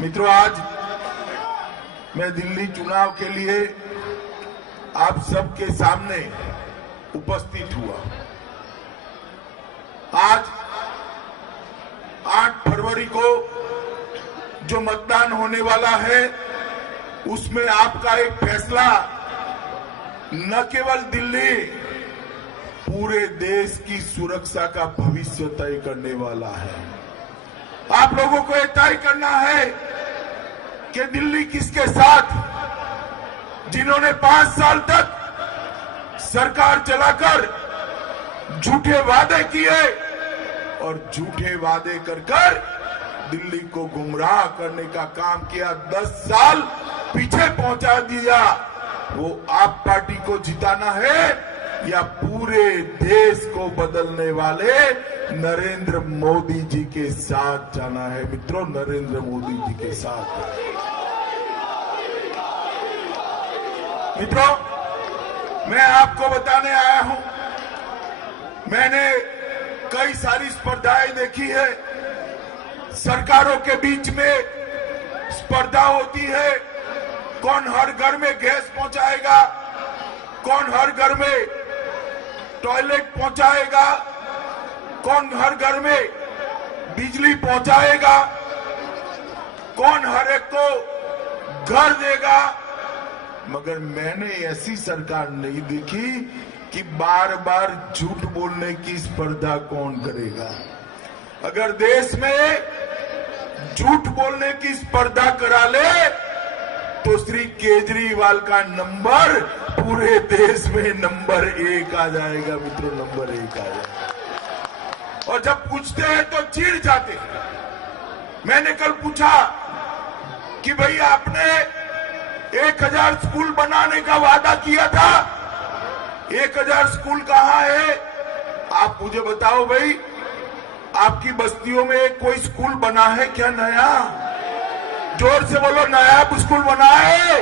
मित्रों, आज मैं दिल्ली चुनाव के लिए आप सबके सामने उपस्थित हुआ। आज 8 फरवरी को जो मतदान होने वाला है, उसमें आपका एक फैसला न केवल दिल्ली, पूरे देश की सुरक्षा का भविष्य तय करने वाला है। आप लोगों को यह तय करना है कि दिल्ली किसके साथ, जिन्होंने 5 साल तक सरकार चलाकर झूठे वादे किए और झूठे वादे कर दिल्ली को गुमराह करने का काम किया, 10 साल पीछे पहुंचा दिया। वो आप पार्टी को जिताना है या पूरे देश को बदलने वाले नरेंद्र मोदी जी के साथ जाना है? मित्रों, नरेंद्र मोदी जी के साथ। मित्रों, मैं आपको बताने आया हूं, मैंने कई सारी स्पर्धाएं देखी है। सरकारों के बीच में स्पर्धा होती है, कौन हर घर में गैस पहुंचाएगा, कौन हर घर में टॉयलेट पहुंचाएगा, कौन हर घर में बिजली पहुंचाएगा, कौन हर एक को घर देगा। मगर मैंने ऐसी सरकार नहीं देखी कि बार बार झूठ बोलने की स्पर्धा कौन करेगा। अगर देश में झूठ बोलने की स्पर्धा करा ले तो श्री केजरीवाल का नंबर पूरे देश में नंबर 1 आ जाएगा। मित्रों, नंबर 1 आ जाएगा। और जब पूछते हैं तो चिढ़ जाते हैं। मैंने कल पूछा कि भाई आपने 1000 स्कूल बनाने का वादा किया था, 1000 स्कूल कहां है? आप मुझे बताओ भाई, आपकी बस्तियों में कोई स्कूल बना है क्या नया? जोर से बोलो, नया स्कूल बना है?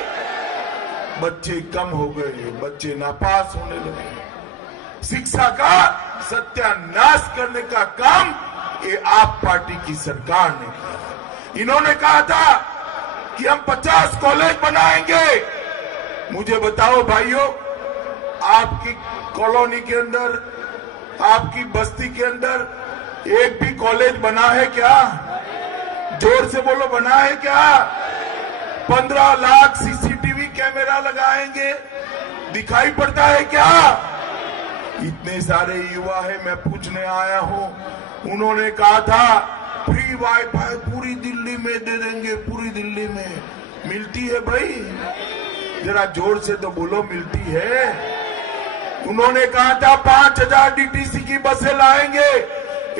बच्चे कम हो गए, बच्चे नापास होने लगे। शिक्षा का सत्यानाश करने का काम ये आप पार्टी की सरकार ने किया। इन्होंने कहा था कि हम 50 कॉलेज बनाएंगे। मुझे बताओ भाइयों, आपकी कॉलोनी के अंदर, आपकी बस्ती के अंदर एक भी कॉलेज बना है क्या? जोर से बोलो, बना है क्या? 15 लाख सीसीटीवी कैमरा लगाएंगे, दिखाई पड़ता है क्या? इतने सारे युवा है, मैं पूछने आया हूं। उन्होंने कहा था फ्री वाईफाई पूरी दिल्ली में दे देंगे, पूरी दिल्ली में। मिलती है भाई? जरा जोर से तो बोलो, मिलती है? उन्होंने कहा था 5000 डीटीसी की बसें लाएंगे,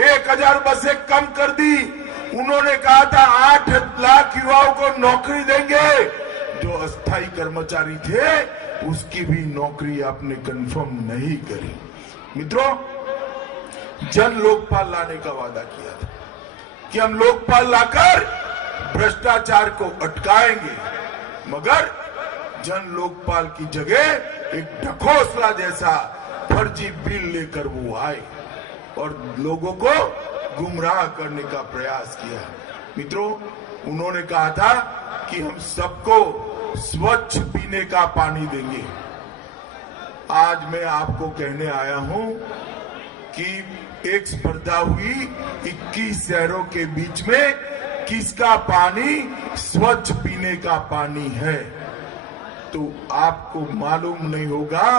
1000 बसें कम कर दी। उन्होंने कहा था 8 लाख युवाओं को नौकरी देंगे। जो अस्थायी कर्मचारी थे उसकी भी नौकरी आपने कंफर्म नहीं करी। मित्रों, जन लोकपाल लाने का वादा किया था कि हम लोकपाल लाकर भ्रष्टाचार को अटकाएंगे, मगर जन लोकपाल की जगह एक ढकोसला जैसा फर्जी बिल लेकर वो आए और लोगों को गुमराह करने का प्रयास किया। मित्रों, उन्होंने कहा था कि हम सबको स्वच्छ पीने का पानी देंगे। आज मैं आपको कहने आया हूं कि एक स्पर्धा हुई 21 शहरों के बीच में, किसका पानी स्वच्छ पीने का पानी है। तो आपको मालूम नहीं होगा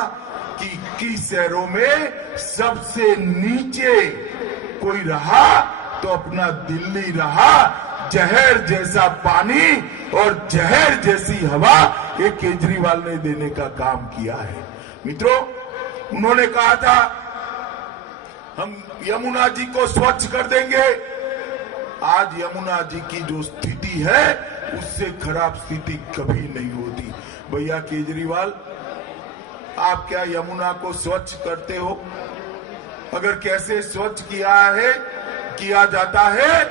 कि 21 शहरों में सबसे नीचे कोई रहा तो अपना दिल्ली रहा। जहर जैसा पानी और जहर जैसी हवा ये केजरीवाल ने देने का काम किया है। मित्रों, उन्होंने कहा था हम यमुना जी को स्वच्छ कर देंगे। आज यमुना जी की जो स्थिति है उससे खराब स्थिति कभी नहीं होती। भैया केजरीवाल, आप क्या यमुना को स्वच्छ करते हो? अगर कैसे स्वच्छ किया जाता है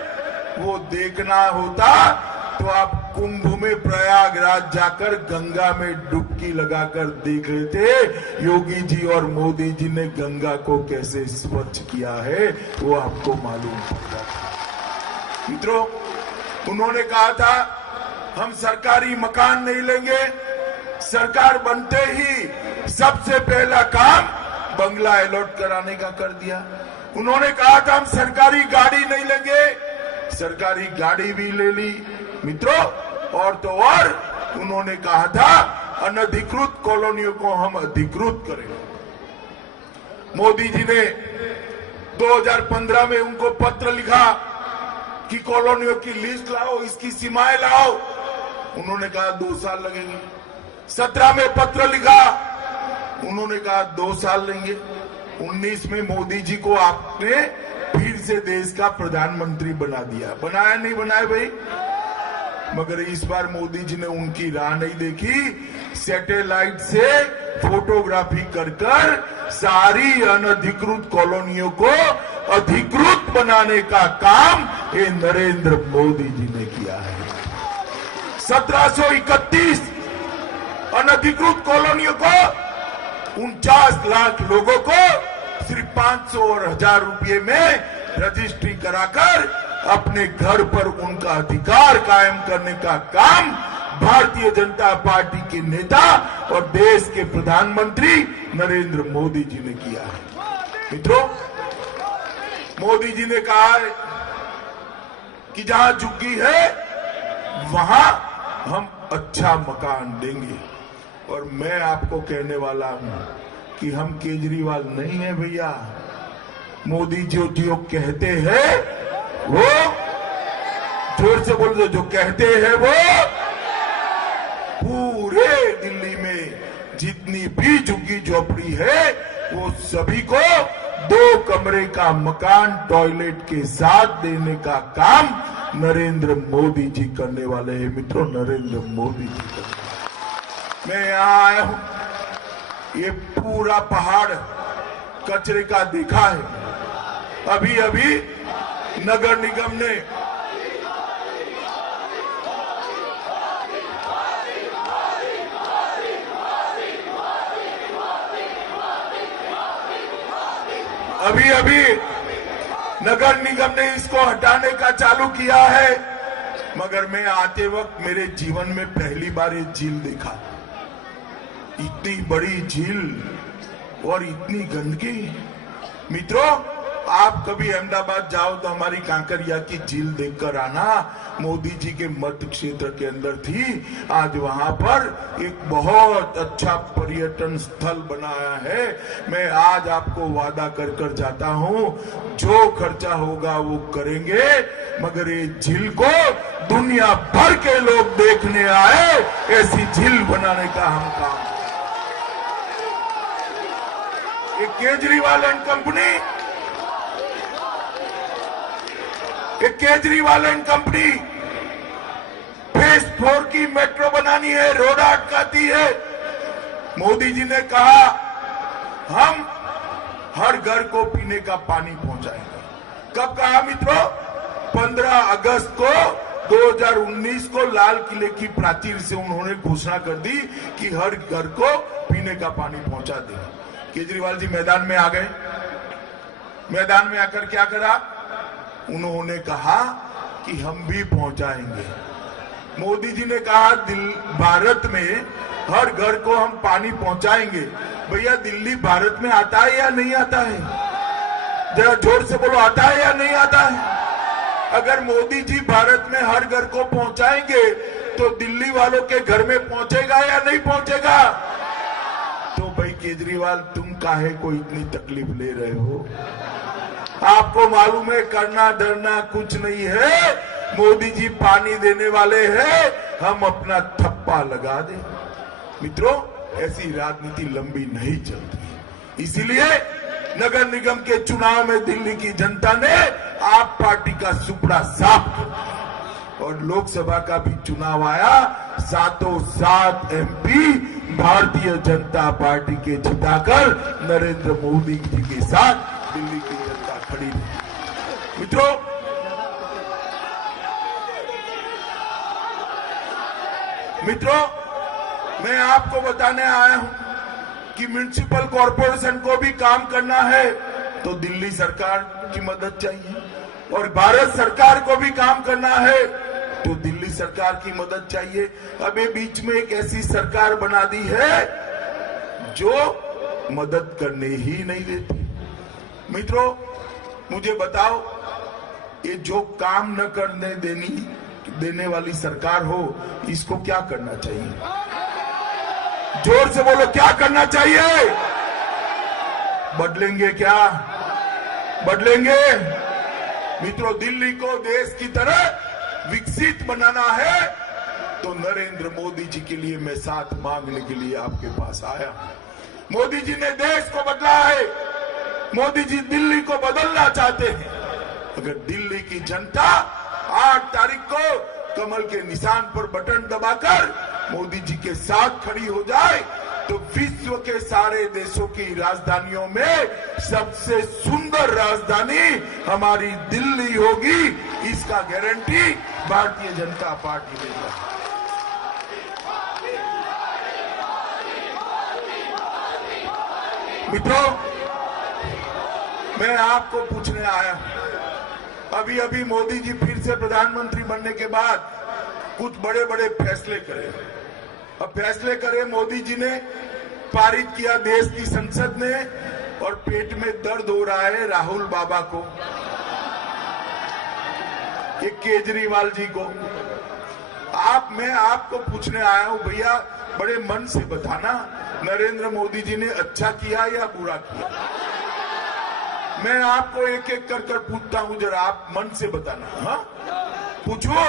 वो देखना होता तो आप कुंभ में प्रयागराज जाकर गंगा में डुबकी लगाकर देख लेते। योगी जी और मोदी जी ने गंगा को कैसे स्वच्छ किया है वो आपको मालूम पड़ जाता। मित्रों, उन्होंने कहा था हम सरकारी मकान नहीं लेंगे, सरकार बनते ही सबसे पहला काम बंगला अलॉट कराने का कर दिया। उन्होंने कहा था हम सरकारी गाड़ी नहीं लेंगे, सरकारी गाड़ी भी ले ली मित्रों। और तो और उन्होंने कहा था अनधिकृत कॉलोनियों को हम अधिकृत करेंगे। मोदी जी ने 2015 में उनको पत्र लिखा कि कॉलोनियों की लिस्ट लाओ, इसकी सीमाएं लाओ। उन्होंने कहा 2 साल लगेंगे। 17 में पत्र लिखा, उन्होंने कहा 2 साल लेंगे। 19 में मोदी जी को आपने फिर से देश का प्रधानमंत्री बना दिया। बनाया नहीं बनाया भाई? मगर इस बार मोदी जी ने उनकी राह नहीं देखी, सैटेलाइट से फोटोग्राफी कर सारी अनधिकृत कॉलोनियों को अधिकृत बनाने का काम ये नरेंद्र मोदी जी ने किया है। 1731 अनधिकृत कॉलोनियों को 49 लाख लोगों को सिर्फ 500 और 1000 रुपये में रजिस्ट्री कराकर अपने घर पर उनका अधिकार कायम करने का काम भारतीय जनता पार्टी के नेता और देश के प्रधानमंत्री नरेंद्र मोदी जी ने किया है। मित्रों, मोदी जी ने कहा है कि जहां झुग्गी है वहां हम अच्छा मकान देंगे। और मैं आपको कहने वाला हूं कि हम केजरीवाल नहीं है भैया। मोदी जो कहते हैं वो, जोर से बोल दो, जो कहते हैं वो पूरे दिल्ली में जितनी भी झुग्गी झोपड़ी है वो सभी को 2 कमरे का मकान टॉयलेट के साथ देने का काम नरेंद्र मोदी जी करने वाले हैं। मित्रों, नरेंद्र मोदी जी करने। मैं यहां आया हूं, ये पूरा पहाड़ कचरे का देखा है। अभी अभी नगर निगम ने इसको हटाने का चालू किया है। मगर मैं आते वक्त मेरे जीवन में पहली बार ये झील देखा। इतनी बड़ी झील और इतनी गंदगी। मित्रों, आप कभी अहमदाबाद जाओ तो हमारी कांकरिया की झील देखकर आना। मोदी जी के मत क्षेत्र के अंदर थी। आज वहां पर एक बहुत अच्छा पर्यटन स्थल बनाया है। मैं आज आपको वादा कर कर जाता हूं, जो खर्चा होगा वो करेंगे, मगर ये झील को दुनिया भर के लोग देखने आए, ऐसी झील बनाने का हम काम। ये केजरीवाल एंड कंपनी, फेज 4 की मेट्रो बनानी है, रोड अटकाती है। मोदी जी ने कहा हम हर घर को पीने का पानी पहुंचाएंगे। कब कहा मित्रों? 15 अगस्त को 2019 को लाल किले की प्राचीर से उन्होंने घोषणा कर दी कि हर घर को पीने का पानी पहुंचा देंगे। केजरीवाल जी मैदान में आ गए। मैदान में आकर क्या करा? उन्होंने कहा कि हम भी पहुंचाएंगे। मोदी जी ने कहा भारत में हर घर को हम पानी पहुंचाएंगे। भैया, दिल्ली भारत में आता है या नहीं आता है? जरा जोर से बोलो, आता है या नहीं आता है? अगर मोदी जी भारत में हर घर को पहुंचाएंगे तो दिल्ली वालों के घर में पहुंचेगा या नहीं पहुंचेगा? तो भाई केजरीवाल, तुम काहे को इतनी तकलीफ ले रहे हो? आपको मालूम है करना डरना कुछ नहीं है। मोदी जी पानी देने वाले हैं, हम अपना थप्पा लगा दें। मित्रों, ऐसी राजनीति लंबी नहीं चलती। इसीलिए नगर निगम के चुनाव में दिल्ली की जनता ने आप पार्टी का सुपड़ा साफ कर दिया और लोकसभा का भी चुनाव आया। 7 एमपी भारतीय जनता पार्टी के जिताकर नरेंद्र मोदी जी के साथ दिल्ली की जनता खड़ी है। मित्रों, मैं आपको बताने आया हूं कि म्युनिसिपल कॉरपोरेशन को भी काम करना है तो दिल्ली सरकार की मदद चाहिए और भारत सरकार को भी काम करना है तो दिल्ली सरकार की मदद चाहिए। अब ये बीच में एक ऐसी सरकार बना दी है जो मदद करने ही नहीं देती। मित्रों, मुझे बताओ, ये जो काम न करने देने वाली सरकार हो, इसको क्या करना चाहिए? जोर से बोलो, क्या करना चाहिए? बदलेंगे क्या? बदलेंगे? मित्रों, दिल्ली को देश की तरह विकसित बनाना है तो नरेंद्र मोदी जी के लिए मैं साथ मांगने के लिए आपके पास आया। मोदी जी ने देश को बदला है, मोदी जी दिल्ली को बदलना चाहते हैं। अगर दिल्ली की जनता 8 तारीख को कमल के निशान पर बटन दबाकर मोदी जी के साथ खड़ी हो जाए तो विश्व के सारे देशों की राजधानियों में सबसे सुंदर राजधानी हमारी दिल्ली होगी। इसका गारंटी भारतीय जनता पार्टी देगा। मित्रों, मैं आपको पूछने आया हूं, अभी अभी मोदी जी फिर से प्रधानमंत्री बनने के बाद कुछ बड़े बड़े फैसले करे। अब फैसले करे मोदी जी ने, पारित किया देश की संसद ने, और पेट में दर्द हो रहा है राहुल बाबा को, ये केजरीवाल जी को। मैं आपको पूछने आया हूं, भैया बड़े मन से बताना, नरेंद्र मोदी जी ने अच्छा किया या बुरा किया? मैं आपको एक एक कर पूछता हूं, जरा आप मन से बताना। हाँ, पूछो,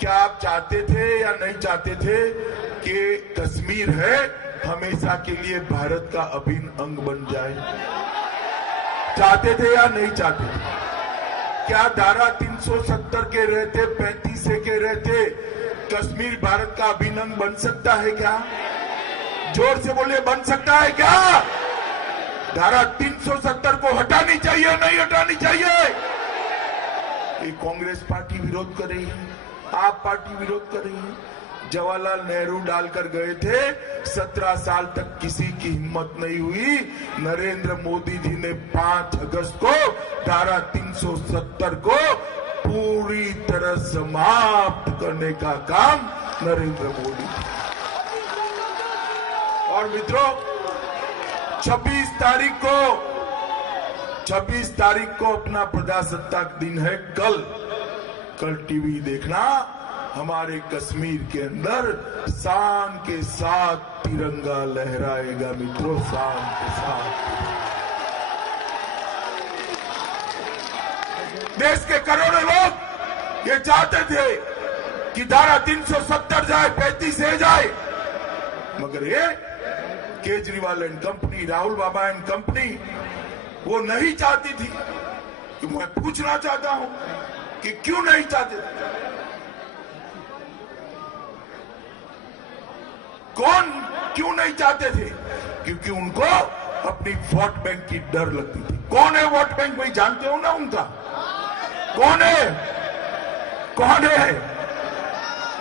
क्या आप चाहते थे या नहीं चाहते थे कि कश्मीर है हमेशा के लिए भारत का अभिन्न अंग बन जाए? चाहते थे या नहीं चाहते थे? क्या धारा 370 के रहते, 35 के रहते कश्मीर भारत का अभिन्न अंग बन सकता है क्या? जोर से बोलिए, बन सकता है क्या? धारा 370 को हटानी चाहिए, नहीं हटानी चाहिए? ये कांग्रेस पार्टी विरोध कर रही है, आप पार्टी विरोध कर रही है। जवाहरलाल नेहरू डालकर गए थे, 17 साल तक किसी की हिम्मत नहीं हुई। नरेंद्र मोदी जी ने 5 अगस्त को धारा 370 को पूरी तरह समाप्त करने का काम नरेंद्र मोदी। और मित्रों, 26 तारीख को अपना प्रजासत्ताक दिन है। कल टीवी देखना, हमारे कश्मीर के अंदर शान के साथ तिरंगा लहराएगा। मित्रों, शान के साथ। देश के करोड़ों लोग ये चाहते थे कि धारा 370 जाए, 35 से जाए, मगर ये Kejriwal and company, Rahul Baba and company वो नहीं चाहती थी। कि मैं पूछना चाहता हूं कि क्यों नहीं चाहते थे? कौन क्यों नहीं चाहते थे? क्योंकि उनको अपनी वोट बैंक की डर लगती थी। कौन है वोट बैंक? भाई जानते हो ना उनका? कौन है?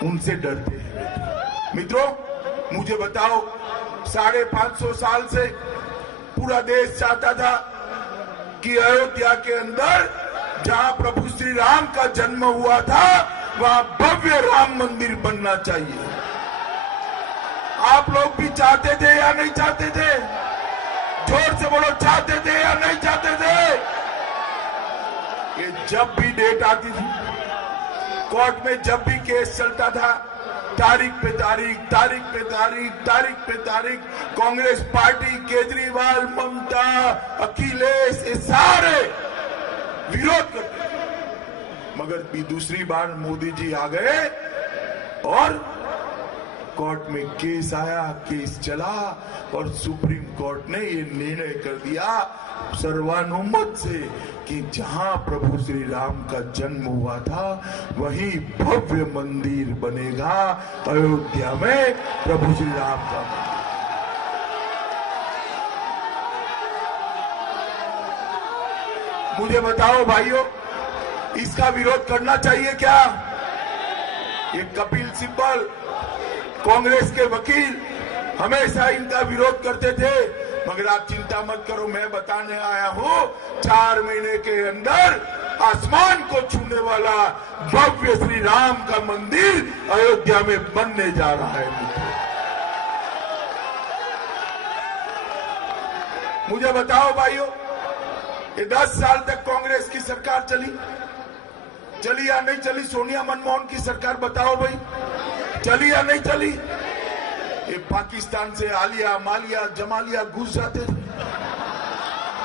उनसे डरते हैं। मित्रों, मुझे बताओ, 550 साल से पूरा देश चाहता था कि अयोध्या के अंदर जहां प्रभु श्री राम का जन्म हुआ था वहां भव्य राम मंदिर बनना चाहिए। आप लोग भी चाहते थे या नहीं चाहते थे? जोर से बोलो, चाहते थे या नहीं चाहते थे? ये जब भी डेट आती थी कोर्ट में, जब भी केस चलता था, तारीख पे तारीख, कांग्रेस पार्टी, केजरीवाल, ममता, अखिलेश, ये सारे विरोध करते। मगर भी दूसरी बार मोदी जी आ गए और कोर्ट में केस आया, केस चला और सुप्रीम कोर्ट ने ये निर्णय कर दिया सर्वानुमत से कि जहां प्रभु श्री राम का जन्म हुआ था वहीं भव्य मंदिर बनेगा, अयोध्या में प्रभु श्री राम का। मुझे बताओ भाइयों, इसका विरोध करना चाहिए क्या? ये कपिल सिब्बल, कांग्रेस के वकील, हमेशा इनका विरोध करते थे। मगर आप चिंता मत करो, मैं बताने आया हूं, 4 महीने के अंदर आसमान को छूने वाला भव्य श्री राम का मंदिर अयोध्या में बनने जा रहा है। मुझे बताओ भाइयों, ये 10 साल तक कांग्रेस की सरकार चली या नहीं चली? सोनिया मनमोहन की सरकार बताओ भाई, चली या नहीं चली? ये पाकिस्तान से आलिया मालिया जमालिया घुस जाते थे,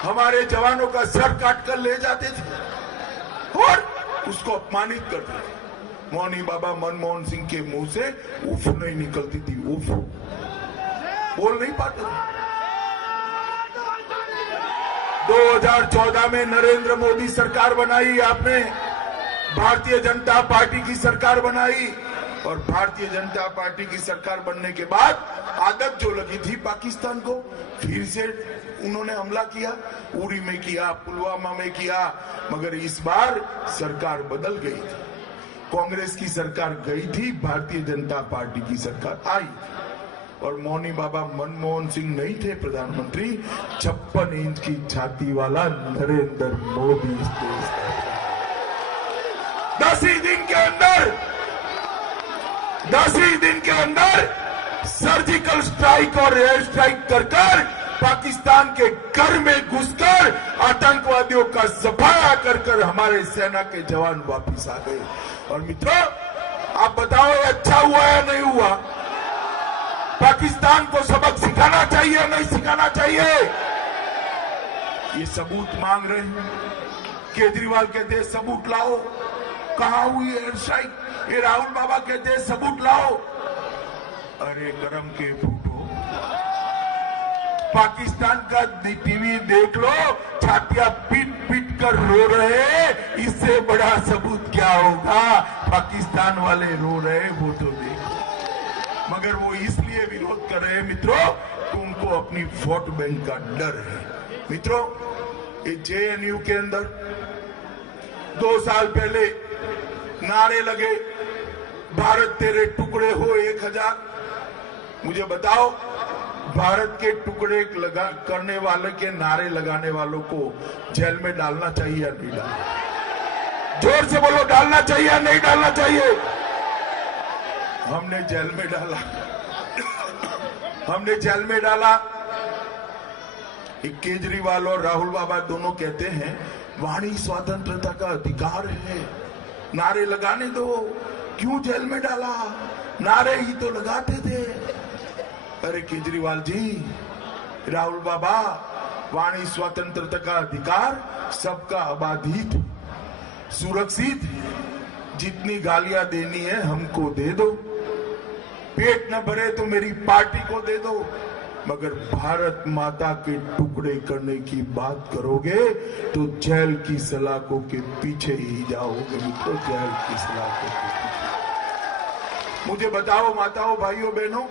हमारे जवानों का सर काट कर ले जाते थे और उसको अपमानित करते थे। मौनी बाबा मनमोहन सिंह के मुंह से उफ नहीं निकलती थी, उफ बोल नहीं पाते थे। 2014 में नरेंद्र मोदी सरकार बनाई आपने, भारतीय जनता पार्टी की सरकार बनाई, और भारतीय जनता पार्टी की सरकार बनने के बाद आदत जो लगी थी पाकिस्तान को, फिर से उन्होंने हमला किया, उरी में किया, पुलवामा में किया। मगर इस बार सरकार बदल गई थी, कांग्रेस की सरकार गई थी, भारतीय जनता पार्टी की सरकार आई, और मौनी बाबा मनमोहन सिंह नहीं थे प्रधानमंत्री, 56 इंच की छाती वाला नरेंद्र मोदी इस देश का। 10 ही दिन के अंदर सर्जिकल स्ट्राइक और एयर स्ट्राइक कर पाकिस्तान के घर में घुसकर आतंकवादियों का सफाया कर हमारे सेना के जवान वापस आ गए। और मित्रों, आप बताओ ये अच्छा हुआ या नहीं हुआ? पाकिस्तान को सबक सिखाना चाहिए या नहीं सिखाना चाहिए? ये सबूत मांग रहे हैं, केजरीवाल कहते हैं सबूत लाओ, कहां हुई एयर स्ट्राइक? ये राहुल बाबा कहते हैं सबूत लाओ। अरे गरम के फूटो, पाकिस्तान का टीवी देख लो, छातियां पीट पीट कर रो रहे, इससे बड़ा सबूत क्या होगा? पाकिस्तान वाले रो रहे, वो तो देखो। मगर वो इसलिए विरोध कर रहे हैं मित्रों कि उनको अपनी वोट बैंक का डर है। मित्रों, ये जेएनयू के अंदर 2 साल पहले नारे लगे, भारत तेरे टुकड़े हो 1000। मुझे बताओ, भारत के टुकड़े करने वाले के नारे लगाने वालों को जेल में डालना चाहिए या नहीं डालना? जोर से बोलो, डालना चाहिए या नहीं डालना चाहिए? हमने जेल में डाला, हमने जेल में डाला। एक केजरीवाल और राहुल बाबा दोनों कहते हैं वाणी स्वतंत्रता का अधिकार है, नारे लगाने दो, क्यों जेल में डाला? नारे ही तो लगाते थे। अरे केजरीवाल जी, राहुल बाबा, वाणी स्वतंत्रता का अधिकार सबका अबाधित, सुरक्षित, जितनी गालियां देनी है हमको दे दो, पेट न भरे तो मेरी पार्टी को दे दो, मगर भारत माता के टुकड़े करने की बात करोगे तो जेल की सलाखों के पीछे ही जाओगे मित्रों, जेल की सलाखों के पीछे। मुझे बताओ माताओं, भाइयों, बहनों,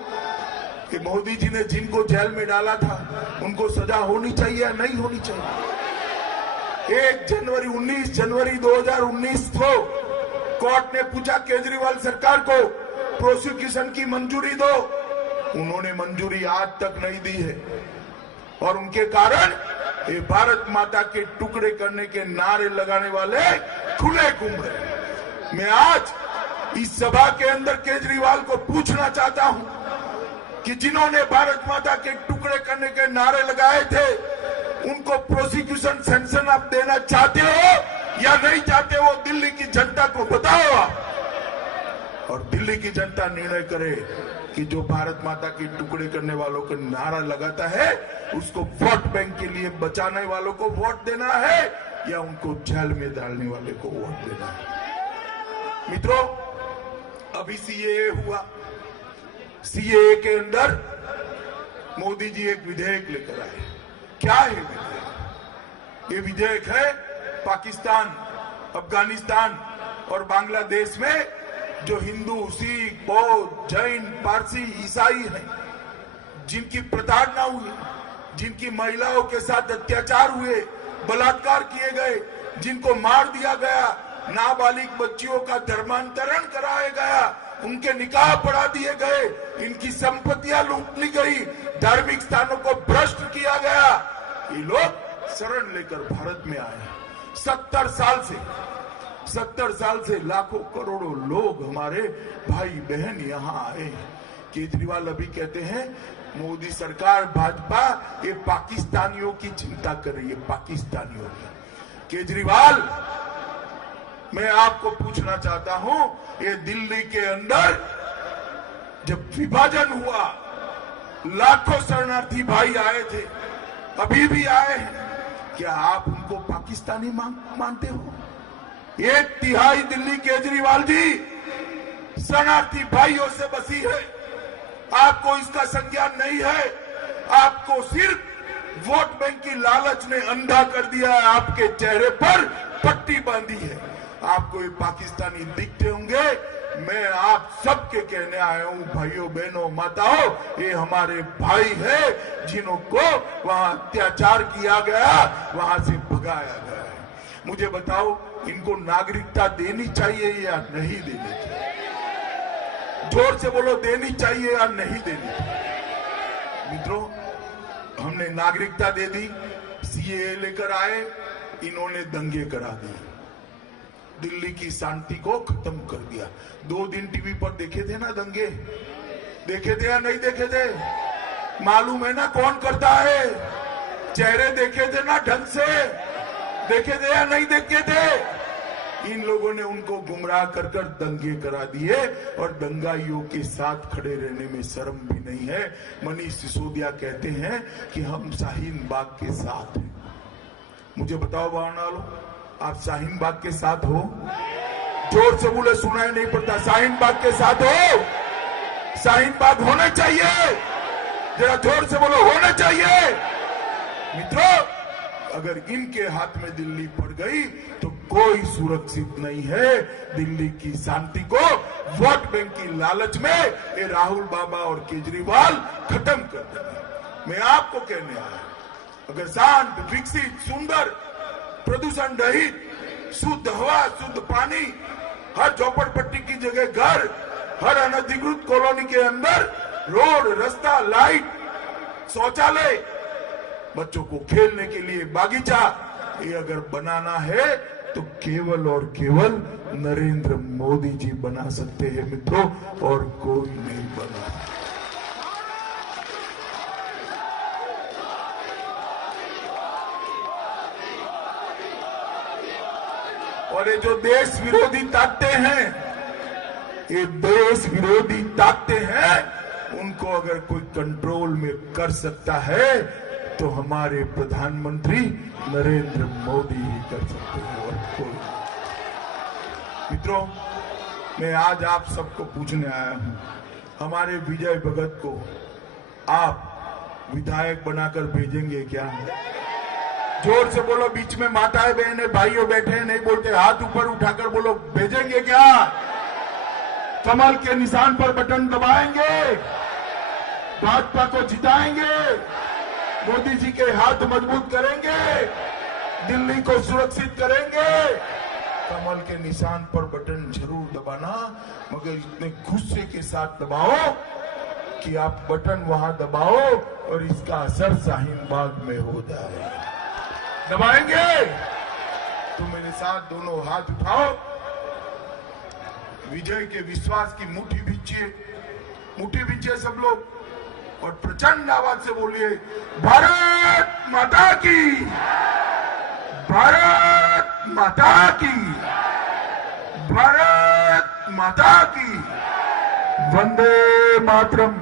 कि मोदी जी ने जिनको जेल में डाला था उनको सजा होनी चाहिए या नहीं होनी चाहिए? 19 जनवरी 2019 को कोर्ट ने पूछा केजरीवाल सरकार को प्रोसिक्यूशन की मंजूरी दो, उन्होंने मंजूरी आज तक नहीं दी है, और उनके कारण ये भारत माता के टुकड़े करने के नारे लगाने वाले खुले घूम रहे। मैं आज इस सभा के अंदर केजरीवाल को पूछना चाहता हूं कि जिन्होंने भारत माता के टुकड़े करने के नारे लगाए थे, उनको प्रोसिक्यूशन सैंक्शन आप देना चाहते हो या नहीं चाहते हो? दिल्ली की जनता को बताओ आप, और दिल्ली की जनता निर्णय करे कि जो भारत माता के टुकड़े करने वालों को नारा लगाता है उसको वोट बैंक के लिए बचाने वालों को वोट देना है या उनको जेल में डालने वाले को वोट देना है। मित्रों, अभी सीएए हुआ, सीएए के अंदर मोदी जी एक विधेयक लेकर आए। क्या है विधेयक? ये विधेयक है पाकिस्तान, अफगानिस्तान और बांग्लादेश में जो हिंदू, सिख, बौद्ध, जैन, पारसी, ईसाई हैं, जिनकी प्रताड़ना हुई, जिनकी महिलाओं के साथ अत्याचार हुए, बलात्कार किए गए, जिनको मार दिया गया, नाबालिग बच्चियों का धर्मांतरण कराया गया, उनके निकाह पढ़ा दिए गए, इनकी संपत्तियां लूट ली गई, धार्मिक स्थानों को भ्रष्ट किया गया। ये लोग शरण लेकर भारत में आए। 70 साल से लाखों करोड़ों लोग हमारे भाई बहन यहाँ आए हैं। केजरीवाल अभी कहते हैं मोदी सरकार भाजपा ये पाकिस्तानियों की चिंता कर रही है, पाकिस्तानियों की। केजरीवाल, मैं आपको पूछना चाहता हूं, ये दिल्ली के अंदर जब विभाजन हुआ, लाखों शरणार्थी भाई आए थे, अभी भी आए हैं, क्या आप उनको पाकिस्तानी मानते हो? 1/3 दिल्ली केजरीवाल जी शरणार्थी भाइयों से बसी है। आपको इसका संज्ञान नहीं है। आपको सिर्फ वोट बैंक की लालच ने अंधा कर दिया है, आपके चेहरे पर पट्टी बांधी है। आपको ये पाकिस्तानी दिखते होंगे। मैं आप सबके कहने आया हूं, भाइयों बहनों माताओं, ये हमारे भाई है जिन्हों को वहां अत्याचार किया गया, वहां से भगाया गया है। मुझे बताओ, इनको नागरिकता देनी चाहिए या नहीं देनी चाहिए? जोर से बोलो, देनी चाहिए या नहीं देनी चाहिए? मित्रों, हमने नागरिकता दे दी, सीएए लेकर आए, इन्होंने दंगे करा दिए, दिल्ली की शांति को खत्म कर दिया। 2 दिन टीवी पर देखे थे ना दंगे? देखे थे या नहीं देखे थे? मालूम है ना कौन करता है? चेहरे देखे थे ना ढंग से? देखे थे या नहीं देखे थे? इन लोगों ने उनको गुमराह कर कर दंगे करा दिए और दंगाइयों के साथ खड़े रहने में शर्म भी नहीं है। मनीष सिसोदिया कहते हैं कि हम शाहीन बाग के साथ हैं। मुझे बताओ वालों, आप शाहीन बाग के साथ हो? जोर से बोले, सुनाई नहीं पड़ता। शाहीन बाग के साथ हो? शाहीन बाग होने चाहिए। जरा जोर से बोलो, होने चाहिए। मित्रों, अगर इनके हाथ में दिल्ली पड़ गई तो कोई सुरक्षित नहीं है। दिल्ली की शांति को वोट बैंक की लालच में ये राहुल बाबा और केजरीवाल खत्म कर देंगे। मैं आपको कहने आया, अगर शांत, विकसित, सुंदर, प्रदूषण रहित, शुद्ध हवा, शुद्ध पानी, हर झोपड़पट्टी की जगह घर, हर अनधिकृत कॉलोनी के अंदर रोड, रास्ता, लाइट, शौचालय, बच्चों को खेलने के लिए बागीचा, ये अगर बनाना है तो केवल और केवल नरेंद्र मोदी जी बना सकते हैं मित्रों, और कोई नहीं बना। और ये जो देश विरोधी ताकतें हैं, ये देश विरोधी ताकतें हैं, उनको अगर कोई कंट्रोल में कर सकता है तो हमारे प्रधानमंत्री नरेंद्र मोदी ही कर सकते हैं, और कोई। मित्रों, मैं आज आप सबको पूछने आया हूं, हमारे विजय भगत को आप विधायक बनाकर भेजेंगे क्या? जोर से बोलो, बीच में माताएं बहनें भाइयों बैठे हैं, नहीं बोलते, हाथ ऊपर उठाकर बोलो, भेजेंगे क्या? कमल के निशान पर बटन दबाएंगे, भाजपा को जिताएंगे, मोदी जी के हाथ मजबूत करेंगे, दिल्ली को सुरक्षित करेंगे। कमल के निशान पर बटन जरूर दबाना, मगर इतने गुस्से के साथ दबाओ कि आप बटन वहां दबाओ और इसका असर शाहीन बाग में हो जाए। दबाएंगे तो मेरे साथ दोनों हाथ उठाओ, विजय के विश्वास की मुट्ठी भींचिए सब लोग, और प्रचंड आवाज से बोलिए, भारत माता की, भारत माता की, भारत माता की, वंदे मातरम।